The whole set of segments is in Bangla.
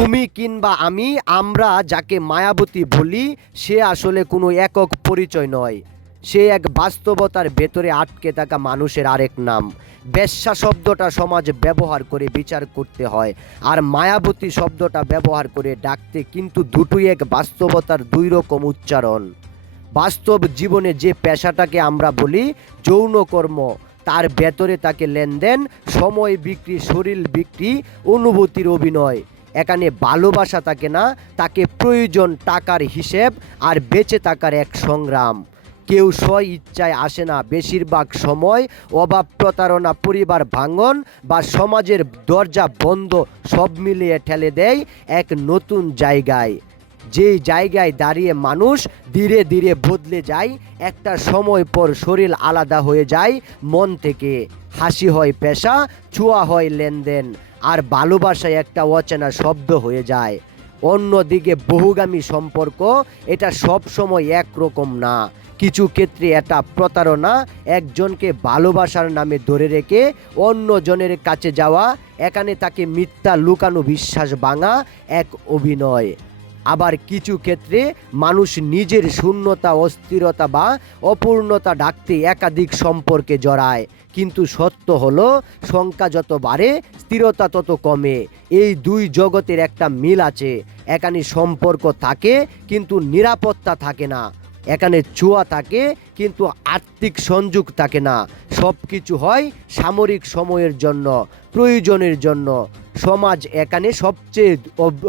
তুমি কিংবা আমি, আমরা যাকে মায়াবতী বলি, সে আসলে কোনো একক পরিচয় নয়। সে এক বাস্তবতার ভেতরে আটকে থাকা মানুষের আরেক নাম। বেশ্যা শব্দটা সমাজ ব্যবহার করে বিচার করতে হয়, আর মায়াবতী শব্দটা ব্যবহার করে ডাকতে, কিন্তু দুটোই এক বাস্তবতার দুই রকম উচ্চারণ। বাস্তব জীবনে যে পেশাটাকে আমরা বলি যৌনকর্ম, তার ভেতরে তাকে লেনদেন, সময় বিক্রি, শরীর বিক্রি, অনুভূতির অভিনয়। এখানে ভালোবাসা থাকে না, তাকে প্রয়োজন, টাকার হিসেব আর বেঁচে থাকার এক সংগ্রাম। কেউ স্ব ইচ্ছায় আসে না, বেশিরভাগ সময় অভাব, প্রতারণা, পরিবার ভাঙন বা সমাজের দরজা বন্ধ সব মিলিয়ে ঠেলে দেয় এক নতুন জায়গায়। যেই জায়গায় দাঁড়িয়ে মানুষ ধীরে ধীরে বদলে যায়। একটা সময় পর শরীর আলাদা হয়ে যায় মন থেকে। হাসি হয় পেশা, ছোঁয়া হয় লেনদেন, আর ভালোবাসায় একটা অচেনা শব্দ হয়ে যায়। অন্যদিকে বহুগামী সম্পর্ক, এটা সব সময় একরকম না। কিছু ক্ষেত্রে এটা প্রতারণা, একজনকে ভালোবাসার নামে ধরে রেখে অন্যজনের কাছে যাওয়া। এখানে তাকে মিথ্যা, লুকানো বিশ্বাস ভাঙা এক অভিনয়। আবার কিছু ক্ষেত্রে মানুষ নিজের শূন্যতা, অস্থিরতা বা অপূর্ণতা ঢাকতে একাধিক সম্পর্কে জড়ায়। কিন্তু সত্য হলো, সংখ্যা যত বাড়ে স্থিরতা তত কমে। এই দুই জগতের একটা মিল আছে। এখানে সম্পর্ক থাকে কিন্তু নিরাপত্তা থাকে না। এখানে ছোঁয়া থাকে কিন্তু আত্মিক সংযোগ থাকে না। সব কিছু হয় সাময়িক সময়ের জন্য, প্রয়োজনের জন্য। সমাজ এখানে সবচেয়ে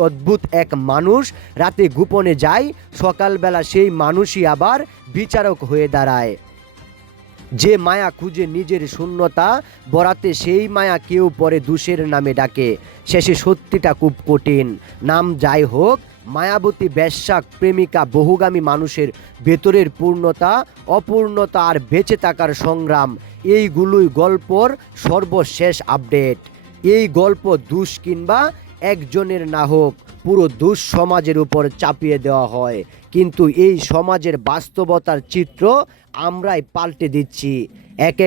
অদ্ভুত এক মানুষ রাতে গোপনে যায়, সকালবেলা সেই মানুষই আবার বিচারক হয়ে দাঁড়ায়। যে মায়া খুঁজে নিজের শূন্যতা বরাতে, সেই মায়া কেউ পরে দোষের নামে ডাকে। শেষে সত্যিটা খুব কঠিন। নাম যাই হোক, মায়াবতী, বেশ্যা, প্রেমিকা, বহুগামী মানুষের ভেতরের পূর্ণতা, অপূর্ণতা আর বেঁচে থাকার সংগ্রাম, এইগুলোই গল্পর সর্বশেষ আপডেট। এই গল্প দোষ কিংবা একজনের না হোক, পুরো দোষ সমাজের উপর চাপিয়ে দেওয়া হয়। কিন্তু এই সমাজের বাস্তবতার চিত্র আমরাই পাল্টে দিচ্ছি। এক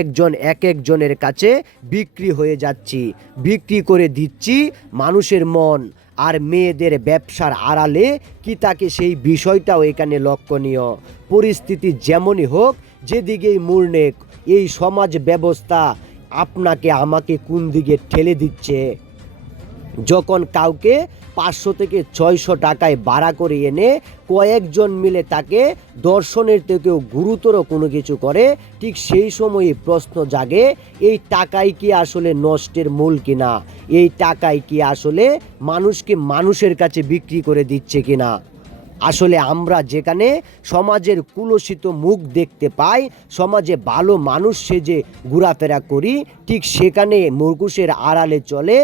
একজনের কাছে বিক্রি হয়ে যাচ্ছি, বিক্রি করে দিচ্ছি মানুষের মন। আর মেয়েদের ব্যবসার আড়ালে কি তাকে, সেই বিষয়টাও এখানে লক্ষণীয়। পরিস্থিতি যেমনই হোক, যেদিকেই মোড় নেক, এই সমাজ ব্যবস্থা আপনাকে আমাকে কোন দিকে ঠেলে দিচ্ছে। যখন কাউকে 500 থেকে 600 টাকায় ভাড়া করে এনে কয়েকজন মিলে তাকে দর্শনের থেকেও গুরুতর কোনো কিছু করে, ঠিক সেই সময়ে প্রশ্ন জাগে, এই টাকাই কি আসলে নষ্টের মূল কিনা? এই টাকাই কি আসলে মানুষকে মানুষের কাছে বিক্রি করে দিচ্ছে কিনা? আসলে আমরা যেখানে সমাজের কুলসিত মুখ দেখতে পাই, সমাজে ভালো মানুষ সেজে ঘোরাফেরা করি, ঠিক সেখানে মুখোশের আড়ালে চলে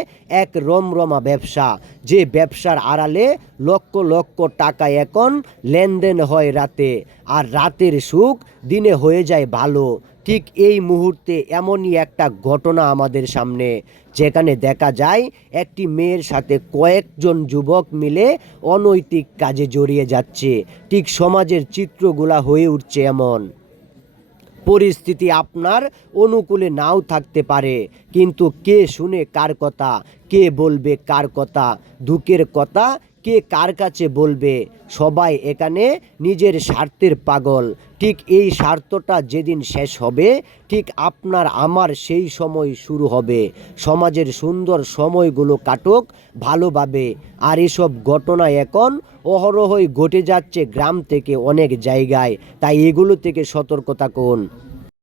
এক রমরমা ব্যবসা। যে ব্যবসার আড়ালে লক্ষ লক্ষ টাকা এখন লেনদেন হয় রাতে, আর রাতের সুখ দিনে হয়ে যায় ভালো। ঠিক এই মুহূর্তে এমনই একটা ঘটনা আমাদের সামনে, যেখানে দেখা যায় একটি মেয়ের সাথে কয়েকজন যুবক মিলে অনৈতিক কাজে জড়িয়ে যাচ্ছে। ঠিক সমাজের চিত্রগুলা হয়ে উঠছে এমন। পরিস্থিতি আপনার অনুকূলে নাও থাকতে পারে, কিন্তু কে শুনে কার কথা, কে বলবে কার কথা, দুঃখের কথা কে কার কাছে বলবে? সবাই এখানে নিজের স্বার্থের পাগল। ঠিক এই স্বার্থটা যেদিন শেষ হবে, ঠিক আপনার আমার সেই সময় শুরু হবে। সমাজের সুন্দর সময়গুলো কাটুক ভালোভাবে। আর এসব ঘটনা এখন অহরহই ঘটে যাচ্ছে গ্রাম থেকে অনেক জায়গায়, তাই এগুলো থেকে সতর্ক থাকুন।